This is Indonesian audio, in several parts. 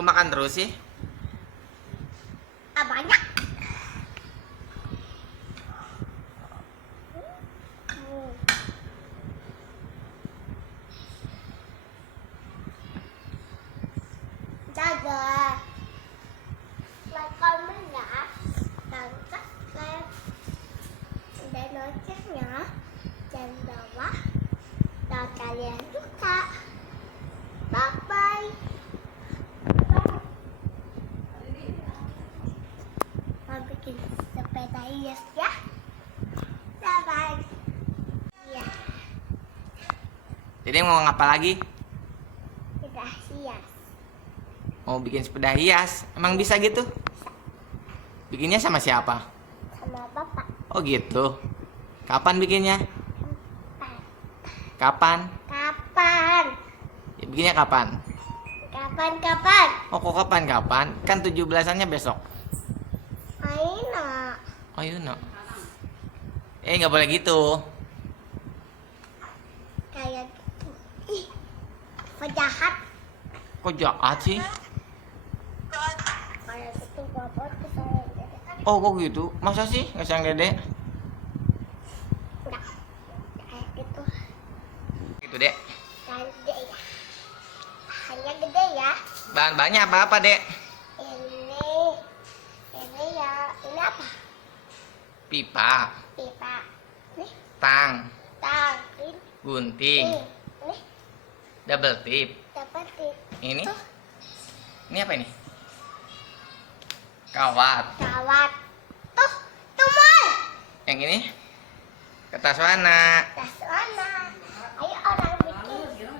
Kok makan terus sih? Ah, banyak. Dadah. Like, comment ya. Dan subscribe. Dan loncengnya. Dan bawah. Dan kalian suka. Bye-bye. Mau bikin sepeda hias ya. Bye-bye. Ya, Jadi mau ngapa lagi? sudah hias. Mau bikin sepeda hias? Emang bisa gitu? Bikinnya sama siapa? Sama bapak. Oh gitu. Kapan bikinnya? Empat. Kapan? Kapan? Ya, bikinnya kapan? Kapan? Oh kok kapan? Kan 17-annya besok. Aina. Oh you know. Nggak boleh gitu. Kayak gitu. Ih, apa jahat? Kok jahat sih? Kayak gitu bapak tuh sayang dede. Oh kok gitu? Masa sih nggak sayang dede? Enggak. Kayak gitu. Gitu dek. Kayak gede ya. Hanya gede ya. Bahan banyak apa dek? Ini ya. Ini apa? Pipa, Pipa. Nih, tang, tangkin. gunting, Nih, double tip. dapat tip. Ini? Tuh, Ini apa ini? Kawat. kawat. Tuh, tumor. Yang ini? Kertas warna. Tas warna. Ayo orang bikin.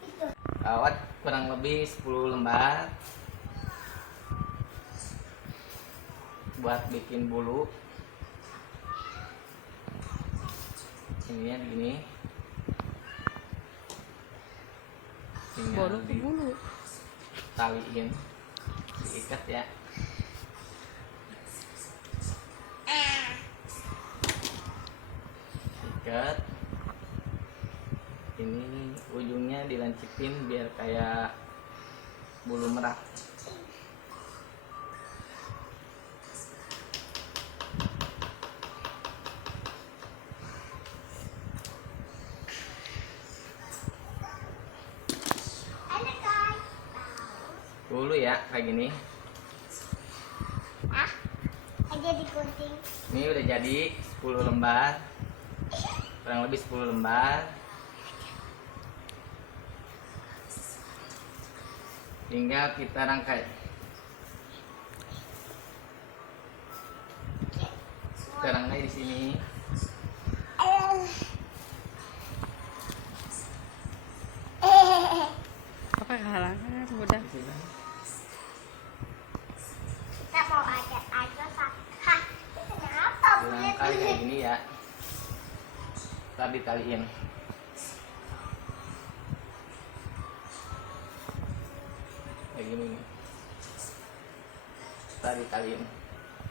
Itu. Kawat kurang lebih 10 lembar. Buat bikin bulu. Ini gini. Tinggal ditaliin, diikat ya. Ikat. Ini ujungnya dilancipin biar kayak bulu merak. Ada guys. Dulu ya kayak gini. Ah, aja digunting. Ini udah jadi 10 lembar. Kurang lebih 10 lembar. Tinggal kita rangkai. Kita rangkai di sini. Apa halangan mudah? Di sini. Kita mau ajak aja Pak. Hah, itu kenapa Rangkai kayak gini ya. Ntar ditaliin. Kayak gini nih. Ntar ditaliin.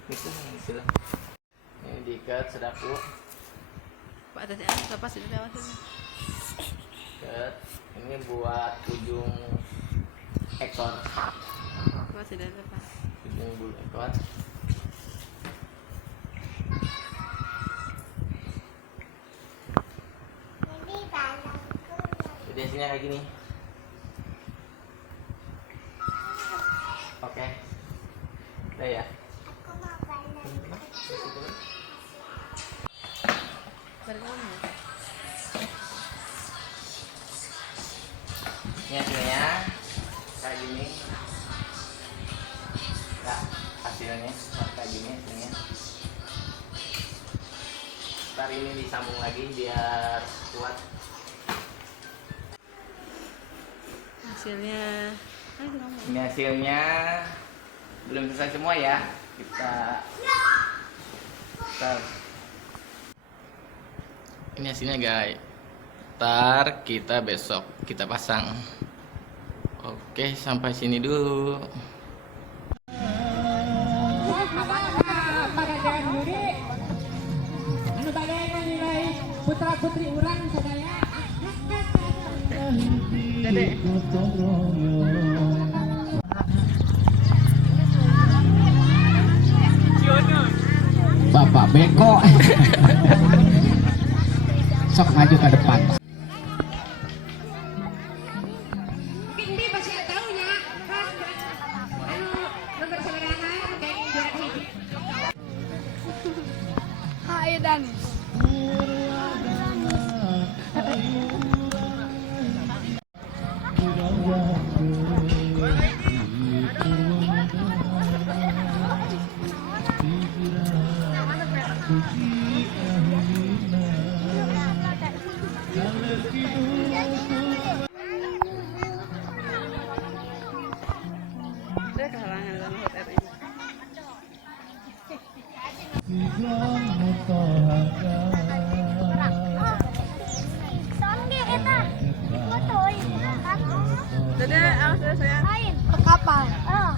Gitu lah. Ini diikat sedaku. Pak tadi apa pas itu lewat sini. Ikat. Ini buat ujung ekor. Pas sudah ada Pak. Ujung bulu ekor. Ini tanganku. Jadi hasilnya kayak gini. Oke. Udah ya. Aku mau balon. Baru kamu. Ini hasilnya kayak gini. Nah, hasilnya kayak gini hasilnya. Ntar ini disambung lagi biar kuat. Hasilnya Ini hasilnya belum selesai semua ya. Ini hasilnya guys. Ntar kita besok kita pasang. Oke, sampai sini dulu. Putra putri orang sadaya. Dede. Bapak beko. Sok maju ke depan. Hai Danis. Dia kehalangan dalam hotel ini. Sonde eta. Fotoin. Dede, awas deh sayang. Lain ke kapal. Oh.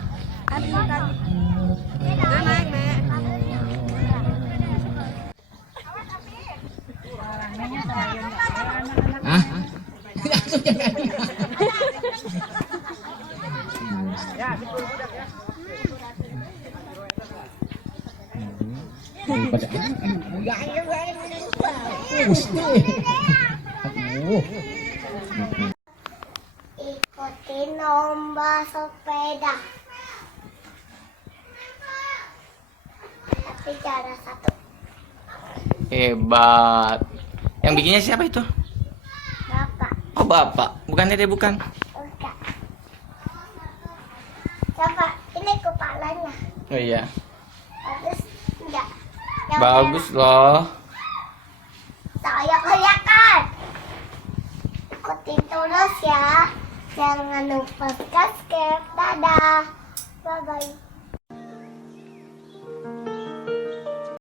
Ada kan. Dia naik deh. Hah? Langsung jangan. Daripada Ikutin lomba sepeda. Tapi cara satu. Hebat. Yang bikinnya siapa itu? Bapak. Oh, Bapak. Bukan Dede, bukan. Enggak. Coba ini kepalanya. Oh iya. Bagus enggak? Yang Bagus merah. loh. Saya kelihatan. Ikutin terus ya. Jangan lupa subscribe. Dadah. Bye bye.